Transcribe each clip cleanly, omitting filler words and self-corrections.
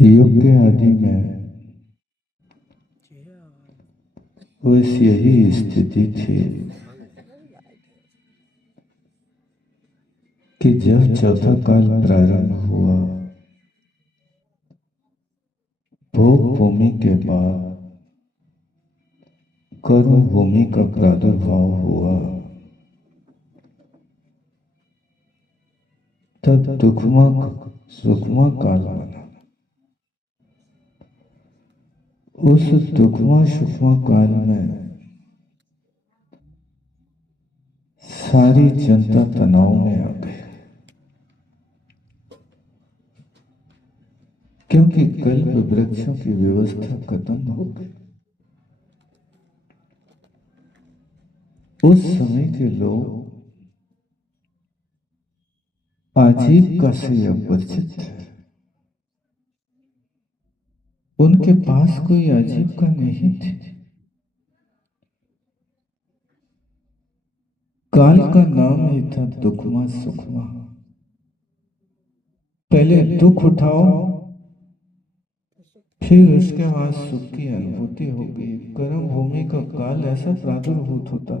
युग के आदि में बस यही स्थिति थी कि जब चौथा काल प्रारंभ हुआ, भोग भूमि के बाद कर्म भूमि का प्रादुर्भाव हुआ, तब दुखमा सुखमा काल बना। उस दुखमा सुखमा काल में सारी जनता तनाव में आ गई, क्योंकि कल्प वृक्षों की व्यवस्था खत्म हो गई। उस समय के लोग आजीविका से अपरिचित थे। उनके पास कोई आजीविका नहीं थी। काल का नाम ही था दुखमा सुखमा। पहले दुख उठाओ, फिर उसके बाद सुख की अनुभूति होगी। कर्म भूमि का काल ऐसा प्रादुर्भूत होता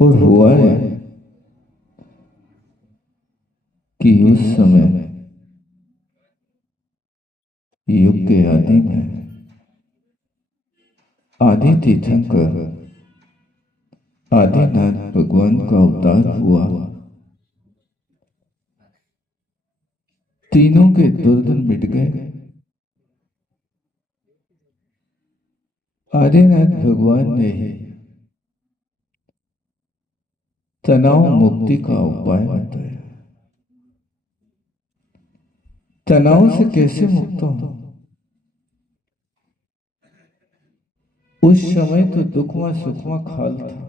और हुआ है कि उस समय युग के आदि में आदि तीर्थंकर आदिनाथ भगवान का अवतार हुआ। तीनों के दुर्दन मिट गए। आदिनाथ भगवान ने ही तनाव मुक्ति का उपाय बताया। तनाव से कैसे मुक्त हो? उस समय तो दुखमा सुखमा काल था,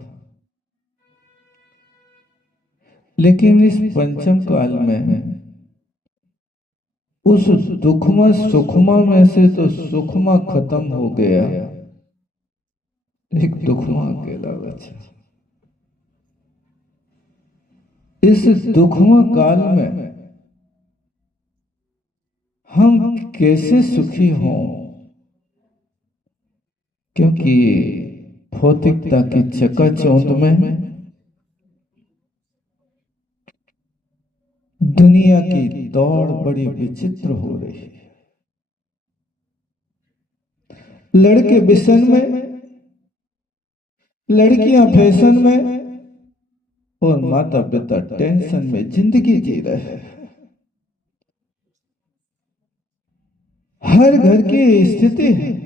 लेकिन इस पंचम काल में उस दुखमा सुखमा में से तो सुखमा खत्म हो गया, एक दुखमा अकेला बचा। इस दुखमा काल में हम कैसे सुखी हों? क्योंकि भौतिकता की चकाचौंध में दुनिया की दौड़ बड़ी विचित्र हो रही है। लड़के बिसन में, लड़कियां फैशन में और माता पिता टेंशन में जिंदगी जी रहे हैं। हर घर की स्थिति है।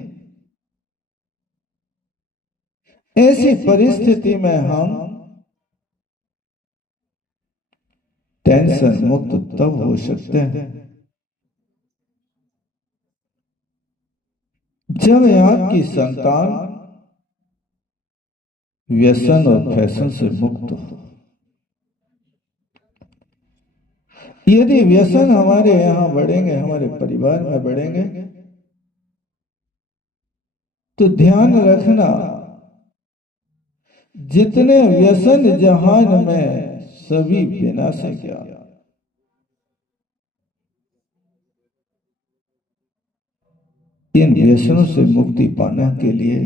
ऐसी परिस्थिति में हम टेंशन मुक्त तब हो सकते हैं जब आपकी संतान व्यसन और फैशन से मुक्त हो। यदि व्यसन हमारे यहां बढ़ेंगे, हमारे परिवार में बढ़ेंगे, तो ध्यान रखना, जितने व्यसन जहान में सभी विनाश क्या। इन व्यसनों से मुक्ति पाने के लिए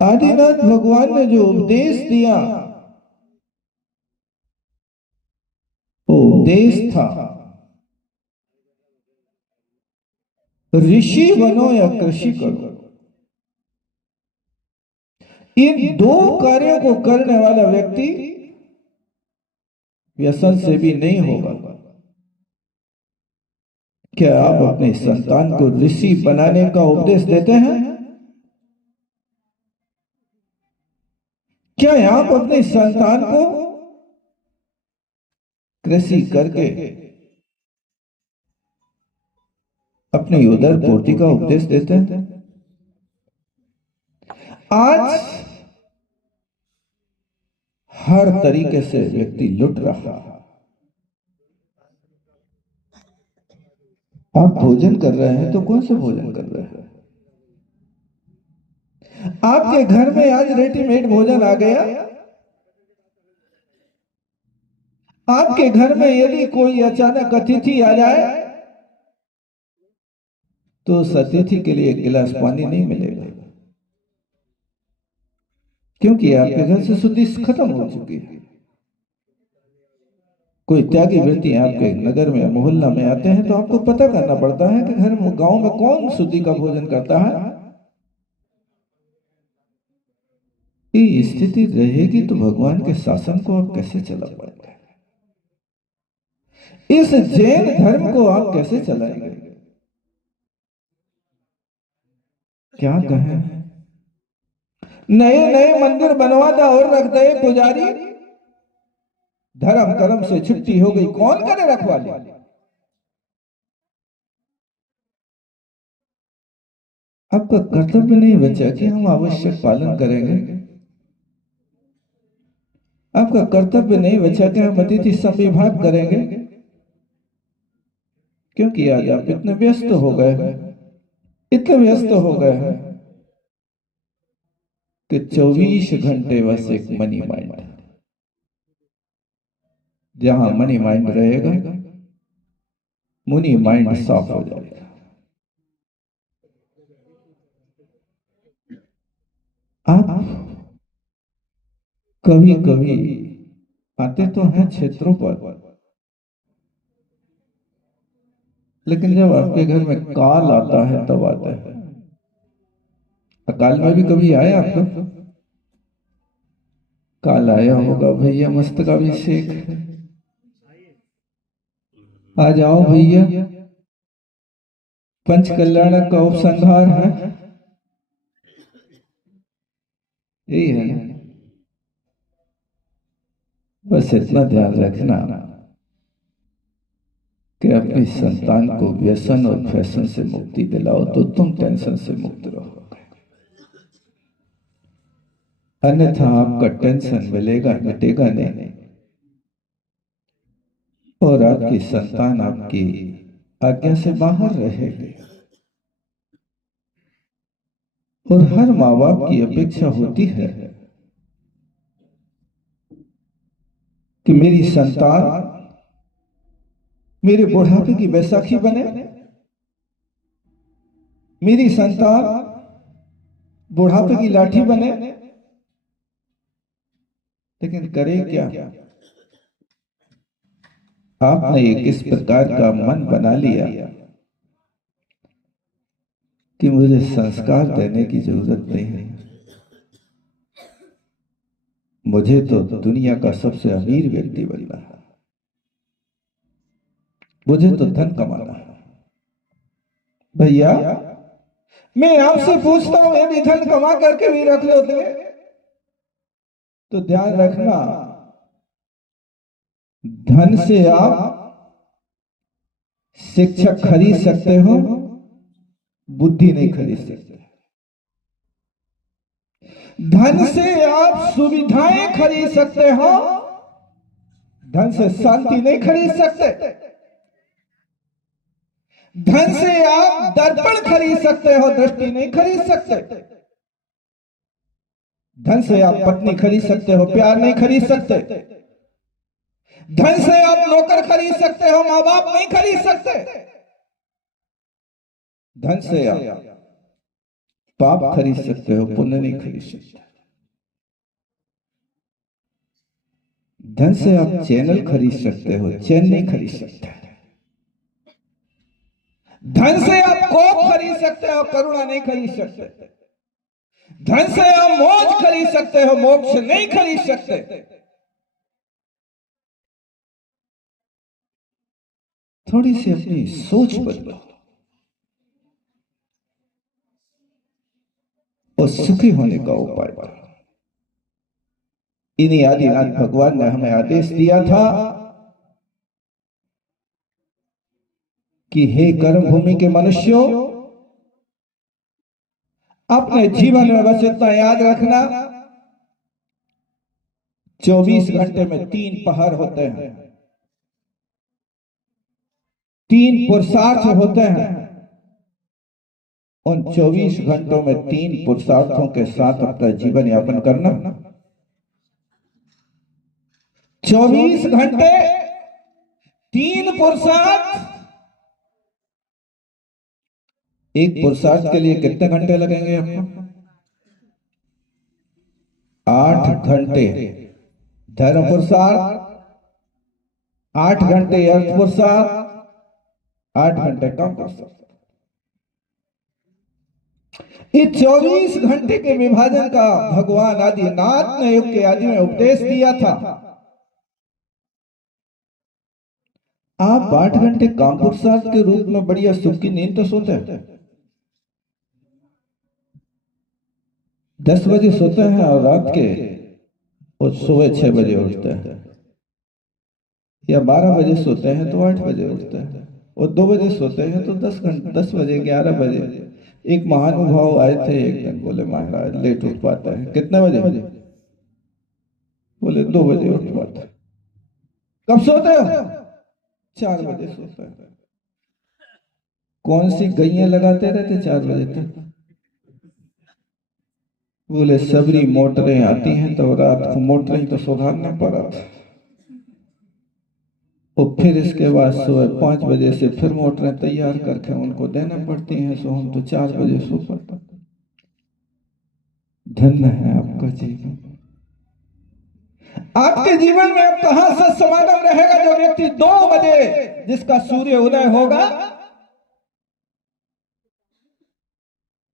आदिनाथ भगवान ने जो उपदेश दिया, वो उपदेश था ऋषि बनो या कृषि करो। इन दो कार्यों को करने वाला व्यक्ति व्यसन से भी नहीं होगा। क्या आप अपने संतान को ऋषि बनाने का उपदेश देते हैं? क्या आप अपने संतान को कृषि करके अपनी उदर पूर्ति का उपदेश देते हैं? आज हर तरीके से व्यक्ति लुट रहा है। आप भोजन कर रहे हैं तो कौन सा भोजन कर रहे हैं? आपके घर में आज रेडीमेड भोजन आ गया। आपके घर में यदि कोई अचानक अतिथि आ जाए तो उस अतिथि के लिए एक गिलास पानी नहीं मिलेगा, क्योंकि आपके घर से शुद्धि खत्म हो चुकी है। कोई त्यागी व्यक्ति आपके नगर में मोहल्ला में आते हैं तो आपको पता करना पड़ता है कि घर में गांव में कौन शुद्धि का भोजन करता है। ये स्थिति रहेगी तो भगवान के शासन को आप कैसे चला पाएंगे? इस जैन धर्म को आप कैसे चलाएंगे? क्या कहें, नए नए मंदिर बनवाता और रख दे पुजारी, धर्म कर्म से छुट्टी हो गई, कौन करे रखवाली? आपका कर्तव्य नहीं बचा कि हम आवश्यक पालन करेंगे। आपका कर्तव्य नहीं बचा कि हम अतिथि संविभाग करेंगे, क्योंकि आज आप इतने व्यस्त हो गए हैं, इतने व्यस्त हो गए हैं कि 24 घंटे बस एक मनी माइंड, जहां मनी माइंड रहेगा मुनी माइंड साफ हो जाएगा। आप कभी कभी आते तो हैं क्षेत्रों पर, लेकिन जब आपके घर में काल आता है तब आता है। अकाल में भी कभी आए आपका? काल आया होगा भैया, मस्तकाभिषेक, आ जाओ भैया, पंच कल्याण का उपसंहार है, यही है ना। बस इतना ध्यान रखना कि अपनी संतान को व्यसन और फैशन से मुक्ति दिलाओ तो तुम टेंशन से मुक्त रहोगे, अन्यथा आपका टेंशन मिलेगा मिटेगा नहीं, और आपकी संतान आपकी आज्ञा से बाहर रहेगी। और हर माँ बाप की अपेक्षा होती है कि मेरी संतान मेरे बुढ़ापे की बैसाखी बने, मेरी संतान बुढ़ापे की लाठी बने। लेकिन करे क्या? आपने एक इस प्रकार का मन बना लिया कि मुझे संस्कार देने की जरूरत नहीं है, मुझे तो दुनिया का सबसे अमीर व्यक्ति बनना है, मुझे तो धन कमाना है। भैया मैं आपसे पूछता हूं, यदि धन कमा करके भी रख लोगे तो ध्यान रखना, धन से आप शिक्षक खरीद सकते हो, बुद्धि नहीं खरीद सकते। धन से आप सुविधाएं खरीद सकते हो, धन से शांति नहीं खरीद सकते। धन से आप दर्पण खरीद सकते हो, दृष्टि नहीं खरीद सकते। धन से आप पत्नी खरीद सकते हो, प्यार नहीं खरीद सकते। धन से आप नौकर खरीद सकते हो, मां बाप नहीं खरीद सकते। धन से आप पाप खरीद सकते हो, पुण्य नहीं खरीद सकते। धन से आप चैनल खरीद सकते हो, चैन नहीं खरीद सकते। धन से आप कोप खरीद सकते हो, करुणा नहीं खरीद सकते। धन से आप मौज खरीद सकते हो, मोक्ष नहीं खरीद सकते। थोड़ी सी अपनी सोच बदलो और सुखी होने का उपाय करो। इन्हीं आदिनाथ भगवान ने हमें आदेश दिया था कि हे कर्म भूमि के मनुष्यों, अपने जीवन में बस इतना याद रखना, 24 घंटे में 3 पहर होते हैं, 3 पुरुषार्थ होते हैं। उन 24 घंटों में 3 पुरुषार्थों के साथ अपना जीवन यापन करना। 24 घंटे 3 पुरुषार्थ, एक पुरुषार्थ के लिए कितने घंटे लगेंगे आपको? 8 घंटे धर्म पुरुषार्थ, 8 घंटे अर्थ पुरुषार्थ, 8 घंटे काम पुरुषार्थ। इस 24 घंटे के विभाजन का भगवान आदिनाथ ने युग के आदि में उपदेश दिया था। आप 8 घंटे काम पुरुषार्थ के रूप में बढ़िया सुख की नींद तो सोते हैं, 10 बजे सोते हैं और रात के और सुबह 6 बजे उठते हैं, या 12 बजे सोते हैं तो 8 बजे उठते हैं, और 2 बजे सोते हैं तो 10 बजे 11 बजे। एक महानुभाव आए थे एक दिन, बोले महाराज लेट उठ पाते हैं, कितने बजे? बोले 2 बजे उठ पाते हैं। कब सोते हो? 4 बजे सोते हैं। कौन सी गैया लगाते रहते 4 बजे तक? बोले सबरी मोटरें आती हैं तो रात को मोटरें तो सुधारना पड़ा था, और फिर इसके बाद सुबह 5 बजे से फिर मोटरें तैयार करके उनको देना पड़ती हैं, सो हम तो 4 बजे सो पड़ता। धन्य है आपका जीवन। आपके जीवन में अब कहां से समागम रहेगा? जो व्यक्ति 2 बजे जिसका सूर्य उदय होगा,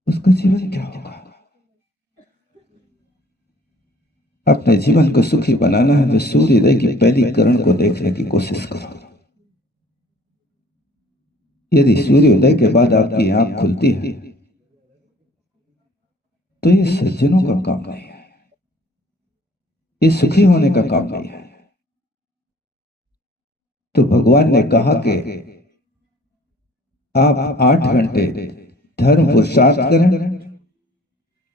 उसका जीवन क्या होगा? अपने जीवन को सुखी बनाना है तो सूर्योदय की पहली किरण को देखने की कोशिश करो। यदि सूर्योदय के बाद आपकी आंख खुलती है तो ये सज्जनों का काम नहीं है, ये सुखी होने का काम नहीं है। तो भगवान ने कहा कि आप 8 घंटे धर्म पुरुषार्थ करें,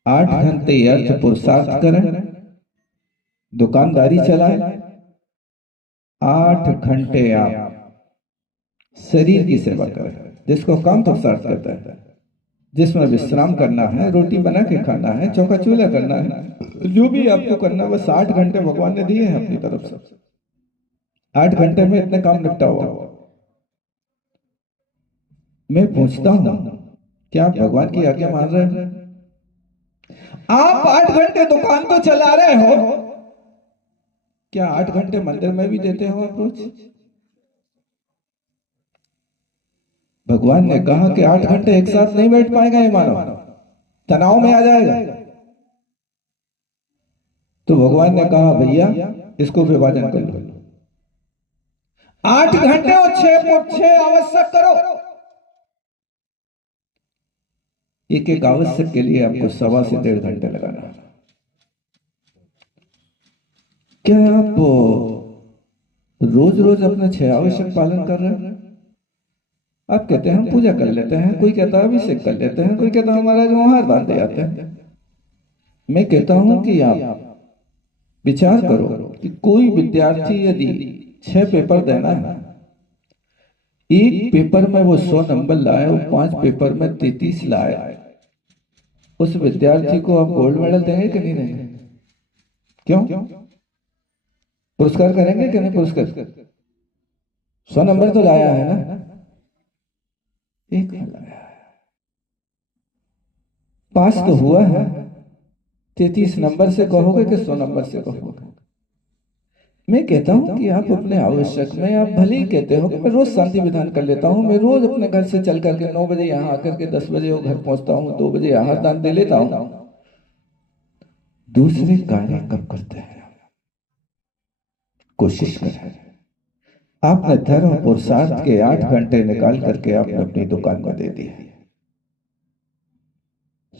8 घंटे अर्थ पुरुषार्थ करें, दुकानदारी चलाएं, 8 घंटे आप शरीर की सेवा करें, जिसको काम पुरुषार्थ कहते हैं, जिसमें विश्राम करना है, रोटी बना के खाना है, चौका चूल्हा करना है, जो भी आपको करना है। बस 8 घंटे भगवान ने दिए हैं अपनी तरफ से, 8 घंटे में इतने काम निपटा हुआ। मैं पूछता हूं, क्या आप भगवान की आज्ञा मान रहे हैं? आप 8 घंटे दुकान तो चला रहे हो, क्या 8 घंटे मंदिर में भी देते हो आप रोज? भगवान ने कहा कि 8 घंटे एक साथ नहीं बैठ पाएगा ये मानव, तनाव में आ जाएगा। तो भगवान ने कहा भैया इसको विभाजन कर लो, 8 घंटे और 6 आवश्यक करो। एक आवश्यक के लिए आपको 1.25 से 1.5 घंटे लगाना। क्या आप रोज रोज अपना 6 आवश्यक पालन कर रहे हैं? आप कहते हैं हम पूजा कर लेते हैं, कोई कहता है अभिषेक कर लेते हैं, कोई कहता है महाराज वहां बांध दे जाते हैं। मैं कहता हूं कि आप विचार करो कि कोई विद्यार्थी यदि 6 पेपर देना है, एक पेपर में वो 100 नंबर लाए और 5 पेपर में 33 लाए, उस विद्यार्थी को आप गोल्ड मेडल देंगे कि नहीं देंगे? क्यों? पुरस्कार करेंगे कि नहीं? पुरस्कार 100 नंबर तो लाया है ना, एक लाया है, पास तो हुआ है। 33 नंबर से कहोगे कि 100 नंबर से कहोगे? मैं कहता हूं कि आप अपने आवश्यक में, आप भले ही कहते हो कि मैं रोज शांति विधान कर लेता हूं, मैं रोज अपने घर से चल करके 9 बजे यहां आकर के 10 बजे वो घर पहुंचता हूं, 2 बजे आहार दान दे लेता हूं, दूसरे कार्य कब करते हैं? कोशिश करें। आपने धर्म पुरुषार्थ के 8 घंटे निकाल करके आपने अपनी दुकान में दे दिए।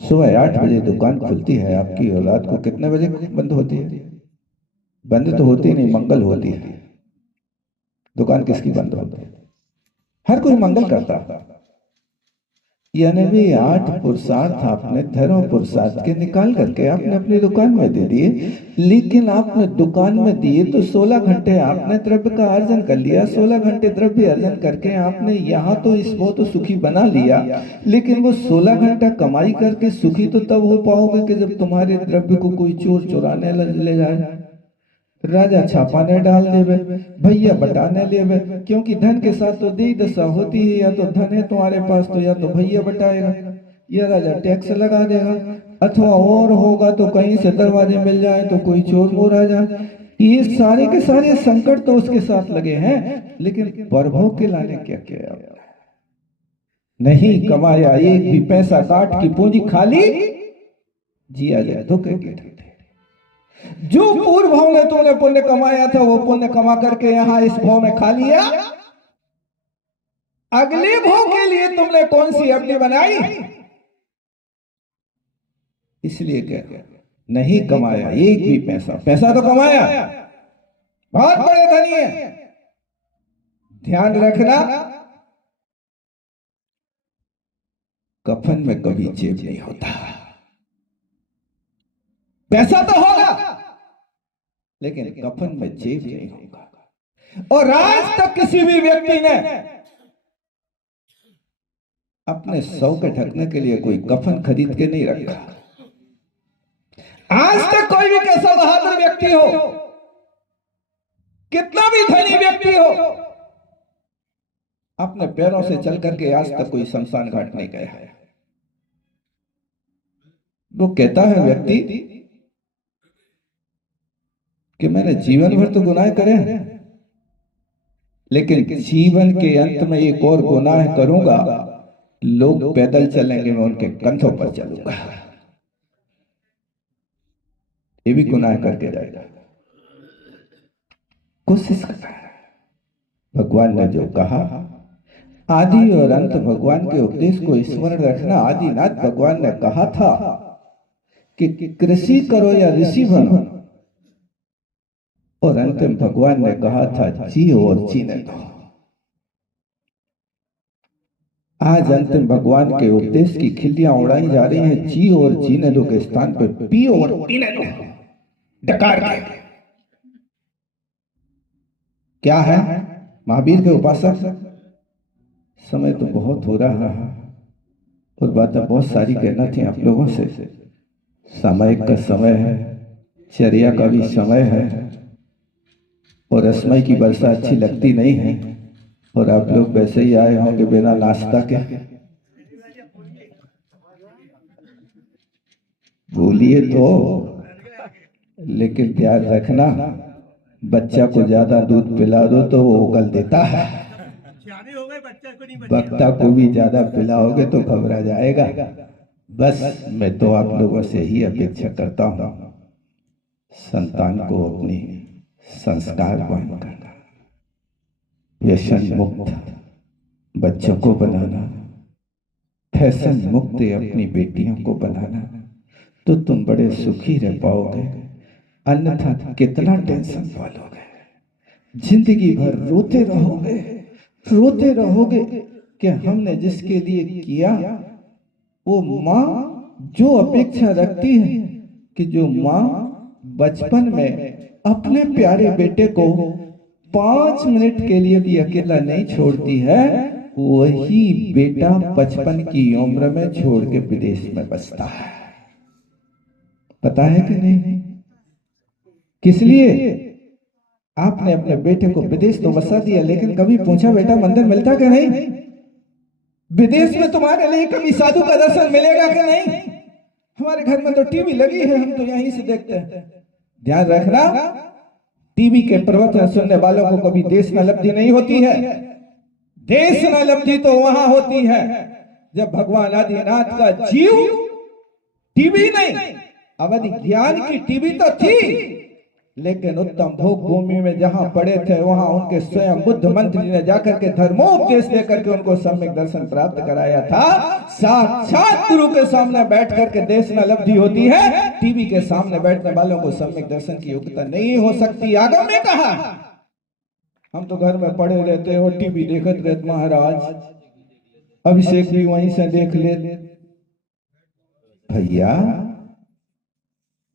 सुबह 8 बजे दुकान खुलती है आपकी, और रात को कितने बजे बंद होती है? बंद तो होती नहीं, मंगल होती है। दुकान किसकी बंद होती है? हर कोई मंगल करता है। यानी भी 8 पुरुषार्थ आपने धर्म पुरुषार्थ के निकाल करके आपने अपनी दुकान में दे दिए, लेकिन आपने दुकान में दिए तो 16 घंटे आपने द्रव्य का अर्जन कर लिया। 16 घंटे द्रव्य अर्जन करके आपने यहाँ तो इसको तो सुखी बना लिया, लेकिन वो 16 घंटा कमाई करके सुखी तो तब हो पाओगे कि जब तुम्हारे द्रव्य को कोई चोर चुराने ले जाए, राजा छापाने डाल देवे, भैया बटाने लेवे, क्योंकि धन के साथ तो दे दशा होती है, या तो धन है तुम्हारे पास तो या तो भैया बटाएगा, या राजा टैक्स लगा देगा, अथवा और होगा तो कहीं से दरवाजे मिल जाए तो कोई चोर मोर आ जाए। ये सारे के सारे संकट तो उसके साथ लगे हैं, लेकिन प्रभु के लाने क्या किया? नहीं कमाया एक भी पैसा, काट की पूंजी खाली जिया जाए धोखे की। जो पूर्व भाव में तुमने पुण्य कमाया था वो पुण्य कमा करके यहां इस भाव में खा लिया, अगले भाव के लिए तुमने कौन सी अपनी बनाई? इसलिए क्या नहीं कमाया एक भी पैसा, पैसा तो कमाया, बहुत बड़े धनी है। ध्यान रखना, कफन में कभी जेब नहीं होता। पैसा तो होगा लेकिन कफन में जेब नहीं होगा। और आज तक किसी भी व्यक्ति ने अपने शव के ढकने के लिए कोई कफन खरीद के नहीं रखा। आज तक कोई भी कैसा बहादुर व्यक्ति हो, कितना भी धनी व्यक्ति हो, अपने पैरों से चल करके आज तक कोई शमशान घाट नहीं गया है। वो कहता है व्यक्ति कि मैंने जीवन भर तो गुनाह करे हैं, लेकिन जीवन के अंत में एक और गुनाह करूंगा, लोग पैदल चलेंगे मैं उनके कंधों पर चलूंगा, ये भी गुनाह करके जाएगा। कोशिश करना है। भगवान ने जो कहा, आदि और अंत भगवान के उपदेश को स्मरण रखना। आदिनाथ भगवान ने कहा था कि कृषि करो या ऋषि बनो, और अंतिम भगवान ने कहा था जियो और जीने दो। आज अंतिम भगवान के उपदेश की खिल्लियां उड़ाई जा रही हैं, जियो और जीने दो के स्थान पर पियो और पीने दो डकार के। क्या है महावीर के उपासक? समय तो बहुत हो रहा है और बातें बहुत सारी कहना थी आप लोगों से। सामयिक का समय है, चर्या का भी समय है, और असमय की वर्षा अच्छी लगती नहीं है, और आप लोग वैसे ही आए होंगे बिना नाश्ता के। बोलिए तो, लेकिन ध्यान रखना, बच्चा को ज्यादा दूध पिला दो तो वो उगल देता है, वक्ता को भी ज्यादा पिलाओगे तो घबरा जाएगा। बस मैं तो आप लोगों से ही अपेक्षा करता हूं, संतान को अपनी संस्कारवान करना, व्यसन मुक्त बच्चों को बनाना, फैशन मुक्त अपनी बेटियों को बनाना, तो तुम बड़े सुखी रह पाओगे। अन्यथा कितना टेंशन पालोगे, जिंदगी भर रोते रहोगे कि हमने जिसके लिए किया, वो माँ जो अपेक्षा रखती है कि जो माँ बचपन में अपने प्यारे बेटे को 5 मिनट के लिए भी अकेला नहीं छोड़ती है, वही बेटा 55 की उम्र में छोड़ के विदेश में बसता है। पता है कि नहीं? किस लिए? आपने अपने बेटे को विदेश तो बसा दिया, लेकिन कभी पूछा बेटा मंदिर मिलता कि नहीं? विदेश में तुम्हारे लिए कभी साधु का दर्शन मिलेगा कि नहीं? हमारे घर में तो टीवी लगी है, हम तो यहीं से देखते हैं। ध्यान रखना, टीवी के प्रवचन सुनने वालों को कभी देश न लब्धि नहीं होती है। देश न लब्धि तो वहां होती है जब भगवान आदिनाथ का जीव, टीवी नहीं, अवधि ज्ञान की टीवी तो थी, लेकिन उत्तम भोग भूमि में जहां पड़े थे वहां उनके स्वयं बुद्ध मंत्री ने जाकर के धर्मोपदेश देकर के उनको सम्यक दर्शन प्राप्त कराया था। साक्षात गुरु के सामने बैठ करके देश न लब्धि होती है, टीवी के सामने बैठने वालों को सम्यक दर्शन की योग्यता नहीं हो सकती। आगम ने कहा, हम तो घर में पड़े रहते हो, टीवी देखते रहते, महाराज अभिषेक भी वहीं से देख ले। भैया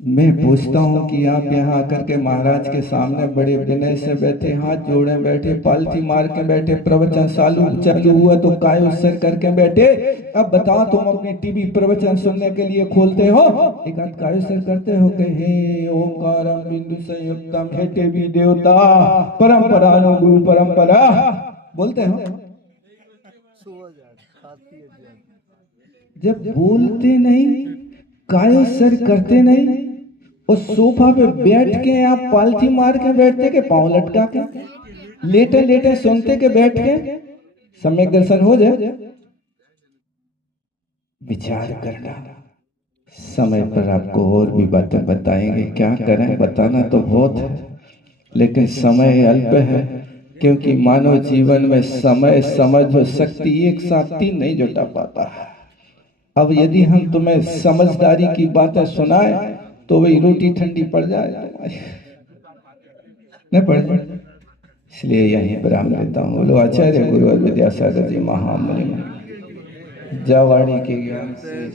मैं पूछता हूँ कि आप यहाँ आकर के महाराज के सामने बड़े विनय से बैठे, हाथ जोड़े बैठे, पालथी मार के बैठे, प्रवचन चालू हुआ तो काय उत्सर करके बैठे। अब बताओ, तुम अपनी टीवी प्रवचन सुनने के लिए खोलते हो, एक आध काय उत्सर करते हो कि हे ओंकारम बिंदु संयुक्तम, हे देवी देवता परंपरा गुरु परंपरा बोलते हो? जब बोलते नहीं, काय सर करते नहीं, उस सोफा पे बैठ के आप पालथी मार के बैठते के पांव लटका के, लेटे लेटे सुनते के बैठ के, सम्यक दर्शन हो जाए। विचार करना, समय पर आपको और भी बातें बताएंगे, क्या करें, बताना तो बहुत है लेकिन समय अल्प है, क्योंकि मानव जीवन में समय, समझ और शक्ति एक साथ तीन नहीं जुटा पाता है। अब यदि हम तुम्हें समझदारी की बातें सुनाए तो वही रोटी ठंडी पड़ जाए, नहीं पड़ जाए। इसलिए यहीं विराम लेता हूँ। बोलो आचार्य गुरु विद्यासागर जी महामुनि, जय वाणी के ज्ञान से।